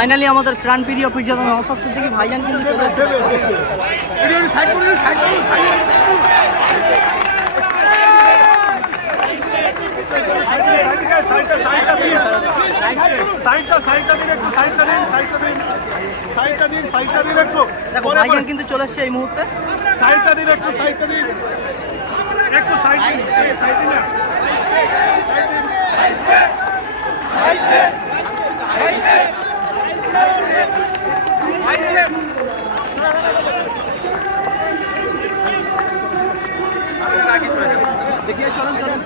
Finally আমাদের প্রাণপ্রিয় পীরজাদা নওশাদ সিদ্দিকী ভাইজান কিন্তু চলে এসেছে। দেখো ভাইজান কিন্তু চলে এসছে এই মুহূর্তে। देखिए चलन चलन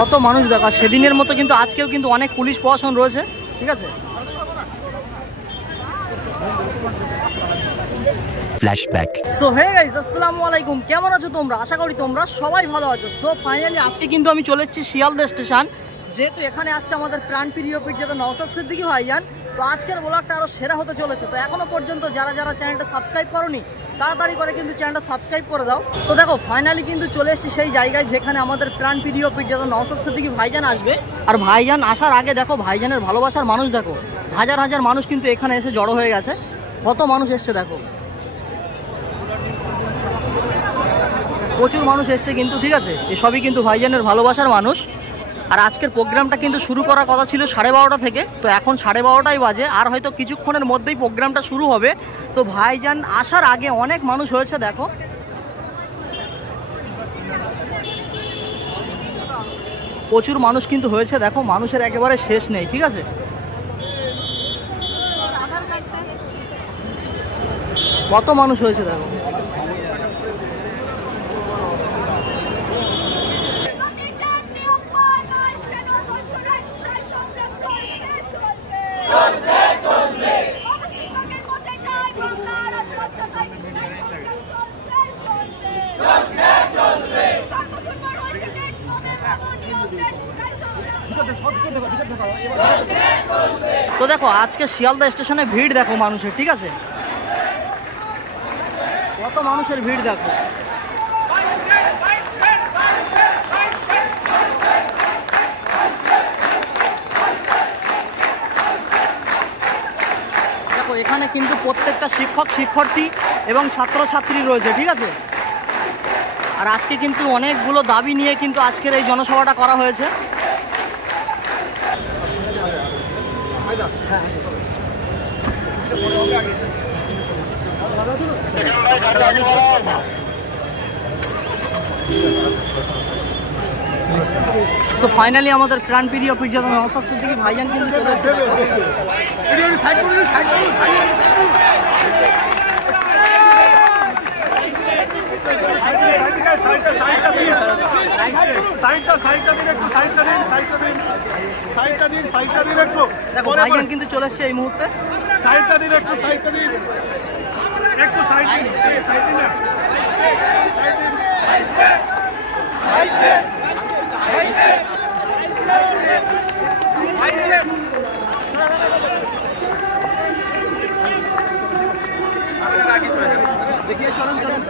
কত মানুষ দেখা সেদিনের মতো কিন্তু আজকেও কিন্তু অনেক পুলিশ প্রশাসন রয়েছে, ঠিক আছে। ফ্ল্যাশব্যাক। সো হে গাইস, আসসালামু আলাইকুম, কেমন আছো তোমরা? আশা করি তোমরা সবাই ভালো আছো। সো ফাইনালি আজকে কিন্তু আমি চলে এসেছি শিয়ালদা স্টেশন, যেহেতু এখানে আসছে আমাদের প্রাণপ্রিয় পীরজাদা নওশাদ সিদ্দিকী ভাইজান। তো আজকের ব্লগটা আরও সেরা হতে চলেছে। তো এখনো পর্যন্ত যারা যারা চ্যানেলটা সাবস্ক্রাইব করোনি তাড়াতাড়ি করে কিন্তু চ্যানেলটা সাবস্ক্রাইব করে দাও। তো দেখো ফাইনালি কিন্তু চলে এসেছি সেই জায়গায় যেখানে আমাদের প্রাণপ্রিয় পীরজাদা নওশাদ সিদ্দিকী ভাইজান আসবে। আর ভাইজান আসার আগে দেখো ভাইজানের ভালোবাসার মানুষ দেখো, হাজার হাজার মানুষ কিন্তু এখানে এসে জড়ো হয়ে গেছে। কত মানুষ এসছে দেখো, প্রচুর মানুষ এসছে কিন্তু, ঠিক আছে। এসবই কিন্তু ভাইজানের ভালোবাসার মানুষ। আর আজকের প্রোগ্রামটা কিন্তু শুরু করার কথা ছিল 12:30 থেকে, তো এখন 12:30 বাজে, আর হয়তো কিছুক্ষণের মধ্যেই প্রোগ্রামটা শুরু হবে। তো ভাইজান আসার আগে অনেক মানুষ হয়েছে দেখো, প্রচুর মানুষ কিন্তু হয়েছে দেখো, মানুষের একেবারে শেষ নেই, ঠিক আছে। কত মানুষ হয়েছে দেখো। তো দেখো আজকে শিয়ালদা স্টেশনে ভিড় দেখো মানুষের, ঠিক আছে। কত মানুষের ভিড় দেখো। দেখো এখানে কিন্তু প্রত্যেকটা শিক্ষক শিক্ষার্থী এবং ছাত্রছাত্রী রয়েছে, ঠিক আছে। আর আজকে কিন্তু অনেকগুলো দাবি নিয়ে কিন্তু আজকের এই জনসভাটা করা হয়েছে। সো ফাইনালি আমাদের প্রাণপ্রিয় পীরজাদা নওশাদ সিদ্দিকী ভাইজান কিন্তু চলে এসেছে। দেখো ভাইজান কিন্তু চলে এসছে এই মুহূর্তে। देखिए चलन चलन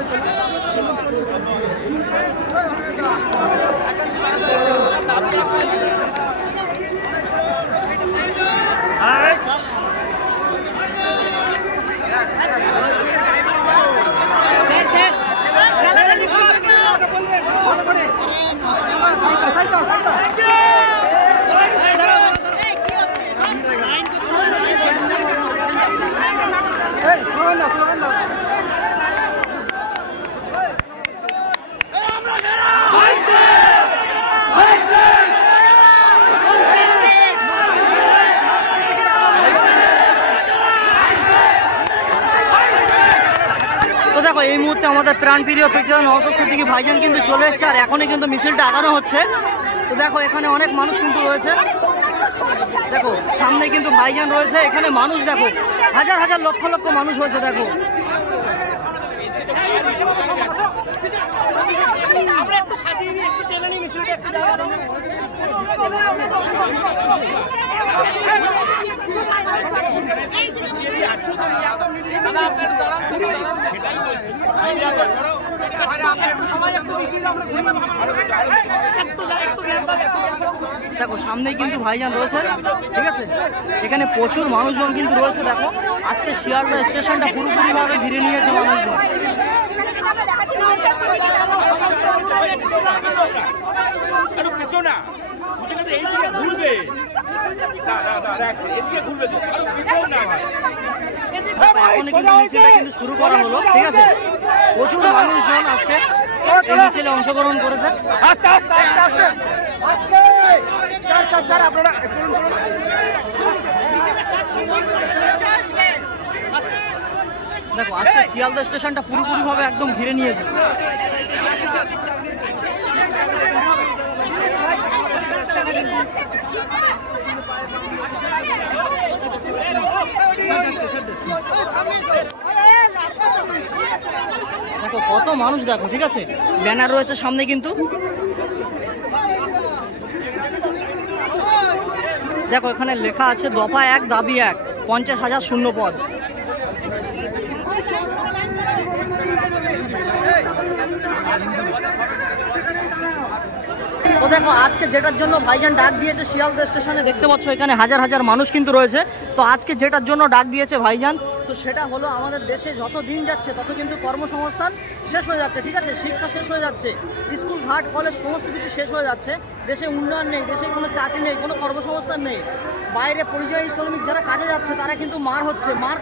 দেখো এই মুহূর্তে আমাদের প্রাণপ্রিয় পীরজাদা নওশাদ সিদ্দিকী ভাইজান কিন্তু চলে এসছে, আর এখনই কিন্তু মিছিলটা আগানো হচ্ছে। তো দেখো এখানে অনেক মানুষ কিন্তু রয়েছে, দেখো সামনে কিন্তু ভাইজান রয়েছে, এখানে মানুষ দেখো হাজার হাজার লক্ষ লক্ষ মানুষ হয়েছে দেখো। দেখো সামনেই কিন্তু ভাইজান রয়েছে, ঠিক আছে। এখানে প্রচুর মানুষজন কিন্তু রয়েছে। দেখো আজকে শিয়ালদা স্টেশনটা পুরোপুরি ভাবে ঘিরে নিয়েছে মানুষজন। কিন্তু শুরু করা হলো, ঠিক আছে। প্রচুর মানুষজন আজকে মিছিলে অংশগ্রহণ করেছে। দেখো আজকে শিয়ালদা স্টেশনটা পুরোপুরি ভাবে একদম ঘিরে নিয়েছে। দেখো কত মানুষ, দেখো, ঠিক আছে। ব্যানার রয়েছে সামনে কিন্তু। দেখো এখানে লেখা আছে দফা 1 দাবি 1, 50,000 শূন্য পদ। তো দেখো আজকে যেটার জন্য ভাইজান ডাক দিয়েছে শিয়ালদা স্টেশনে, দেখতে পাচ্ছ এখানে হাজার হাজার মানুষ কিন্তু রয়েছে। তো আজকে যেটার জন্য ডাক দিয়েছে ভাইজান, তো সেটা হলো আমাদের দেশে যত দিন যাচ্ছে তত কিন্তু কর্মসংস্থান শেষ হয়ে যাচ্ছে, ঠিক আছে। শিক্ষা শেষ হয়ে যাচ্ছে, স্কুল ঘাট কলেজ সমস্ত কিছু শেষ হয়ে যাচ্ছে। দেশে উন্নয়ন নেই, দেশে কোনো চাকরি নেই, কোনো কর্মসংস্থান নেই। বাইরে পরিযায়ী শ্রমিক যারা কাজে যাচ্ছে তারা কিন্তু মার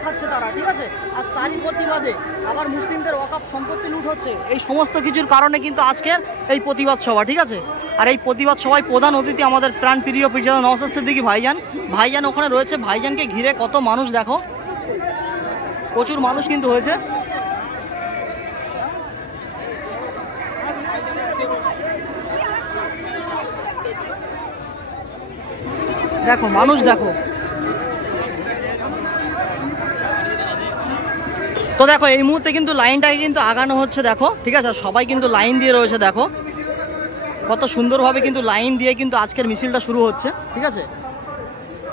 খাচ্ছে তারা, ঠিক আছে। আর তারই প্রতিবাদে আবার মুসলিমদের ওয়াকফ সম্পত্তি লুট হচ্ছে। এই সমস্ত কিছুর কারণে কিন্তু আজকের এই প্রতিবাদ সভা, ঠিক আছে। আর এই প্রতিবাদ সভায় প্রধান অতিথি আমাদের প্রাণপ্রিয় পীরজাদা নওশাদ সিদ্দিকী ভাইজান ওখানে রয়েছে। ভাইজানকে ঘিরে কত মানুষ, দেখো প্রচুর মানুষ কিন্তু হয়েছে। দেখো মানুষ, দেখো। তো দেখো এই মুহূর্তে কিন্তু লাইনটাকে কিন্তু আগানো হচ্ছে, দেখো, ঠিক আছে। সবাই কিন্তু লাইন দিয়ে রয়েছে, দেখো কত সুন্দরভাবে কিন্তু লাইন দিয়ে কিন্তু আজকের মিছিলটা শুরু হচ্ছে, ঠিক আছে।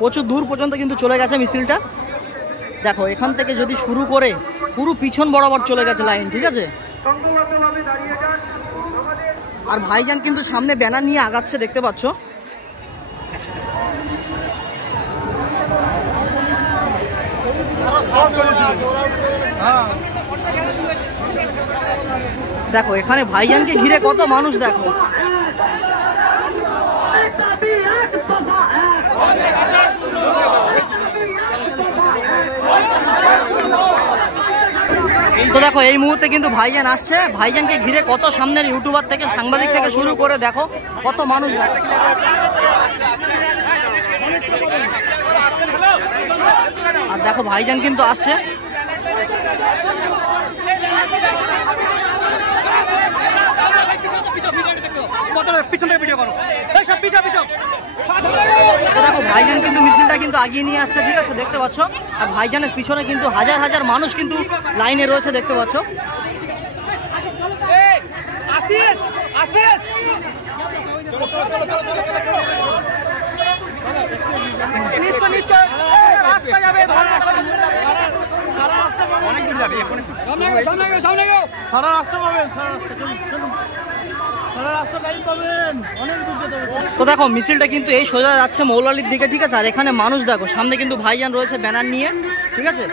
প্রচুর দূর পর্যন্ত কিন্তু চলে গেছে মিছিলটা। দেখো এখান থেকে যদি শুরু করে পুরো পিছন বরাবর চলে গেছে লাইন, ঠিক আছে। আর ভাইজান কিন্তু সামনে ব্যানার নিয়ে আগাচ্ছে, দেখতে পাচ্ছ। দেখো এখানে ভাইজানকে ঘিরে কত মানুষ, দেখো। তো দেখো এই মুহূর্তে কিন্তু ভাইজান আসছে। ভাইজানকে ঘিরে কত সামনের ইউটিউবার থেকে সাংবাদিক থেকে শুরু করে দেখো কত মানুষ। আর দেখো ভাইজান কিন্তু আসছে। দেখো ভাইজান কিন্তু মিছিলটা কিন্তু আগিয়ে নিয়ে আসছে, ঠিক আছে, দেখতে পাচ্ছ। আর ভাইজানের পিছনে কিন্তু হাজার হাজার মানুষ কিন্তু লাইনে রয়েছে, দেখতে পাচ্ছ। তো দেখো মিছিলটা কিন্তু এই সোজা যাচ্ছে মৌলালির দিকে, ঠিক আছে। আর এখানে মানুষ দেখো, সামনে কিন্তু ভাইজান রয়েছে ব্যানার নিয়ে, ঠিক আছে।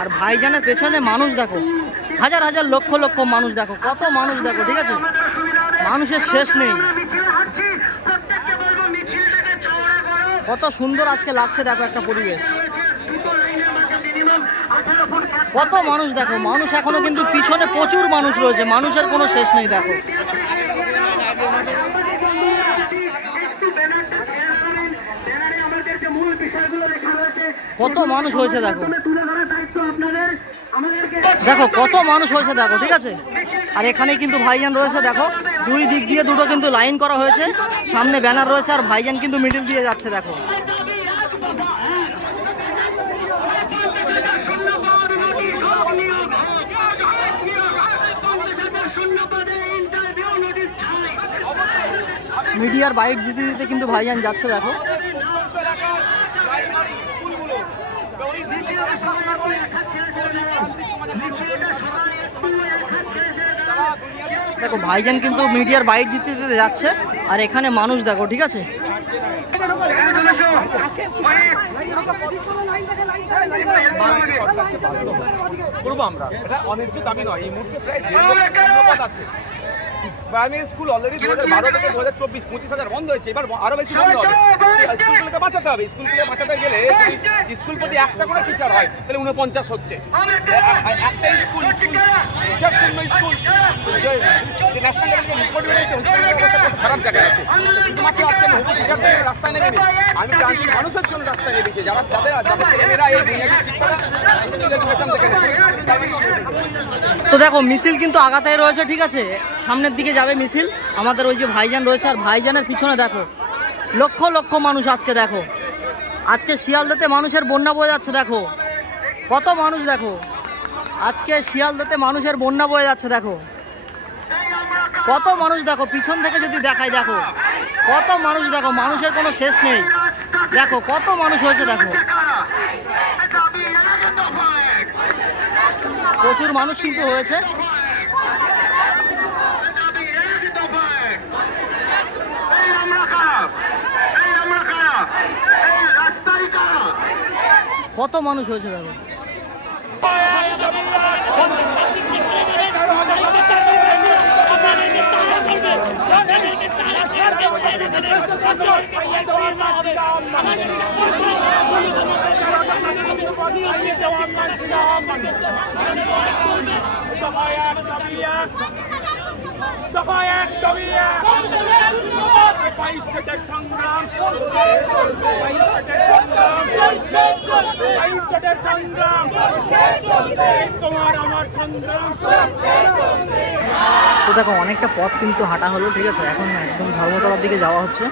আর ভাইজানের পেছনে মানুষ দেখো, হাজার হাজার লক্ষ লক্ষ মানুষ, দেখো কত মানুষ, দেখো, ঠিক আছে। মানুষের শেষ নেই। কত সুন্দর আজকে লাগছে, দেখো একটা পরিবেশ। কত মানুষ, দেখো মানুষ এখনো কিন্তু পিছনে প্রচুর মানুষ রয়েছে, মানুষের কোনো শেষ নেই। দেখো কত মানুষ হয়েছে, দেখো দেখো কত মানুষ হয়েছে, দেখো, ঠিক আছে। আর এখানে কিন্তু ভাইজান রয়েছে, দেখো দুই দিক দিয়ে দুটো কিন্তু লাইন করা হয়েছে, সামনে ব্যানার রয়েছে আর ভাইজান কিন্তু মিডিল দিয়ে যাচ্ছে, দেখো। মিডিয়ার বাইট দিতে দিতে কিন্তু ভাইজান যাচ্ছে দেখো। দেখো ভাইজান কিন্তু মিডিয়ার বাইট দিতে দিতে যাচ্ছে, আর এখানে মানুষ দেখো, ঠিক আছে। করবো আমরা, এটা অনিশ্চিত দাবি নয়। এই মুহূর্তে প্রায় 1,000 আছে। প্রাইমারি স্কুল অলরেডি 2012 থেকে 2024 25,000 বন্ধ হয়েছে, এবার আরো বেশি বন্ধ হবে। স্কুলগুলোকে বাঁচাতে হবে। স্কুলগুলো বাঁচাতে গেলে স্কুল প্রতি একটা করে টিচার হয়, তাহলে 49 হচ্ছে। একটা স্কুল টিচার শূন্য স্কুল, যে ন্যাশনাল লেভেলে যে রিপোর্ট বেরিয়েছে অবস্থা খুব খারাপ জায়গায় আছে। শুধুমাত্র আজকে আমি হবু টিচার থেকে রাস্তায় নেমে আমি প্রান্তিক মানুষের জন্য রাস্তায় নেমেছি, যাদের ছেলেমেয়েরা এই বুনিয়াদী শিক্ষাটা এডুকেশন থেকে নেবে। তো দেখো মিছিল কিন্তু আগাতাই রয়েছে, ঠিক আছে। সামনের দিকে যাবে মিছিল। আমাদের ওই যে ভাইজান রয়েছে, আর ভাইজানের পিছনে দেখো লক্ষ লক্ষ মানুষ। আজকে দেখো, আজকে শিয়ালদাতে মানুষের বন্যা বয়ে যাচ্ছে। দেখো কত মানুষ, দেখো আজকে শিয়ালদাতে মানুষের বন্যা বয়ে যাচ্ছে। দেখো কত মানুষ, দেখো পিছন থেকে যদি দেখাই, দেখো কত মানুষ, দেখো মানুষের কোনো শেষ নেই। দেখো কত মানুষ হয়েছে, দেখো প্রচুর মানুষ কিন্তু হয়েছে। কত মানুষ হয়েছে দেখো। তো দেখো অনেকটা পথ কিন্তু হাঁটা হলো, ঠিক আছে। এখন একদম ধর্মতলার দিকে যাওয়া হচ্ছে।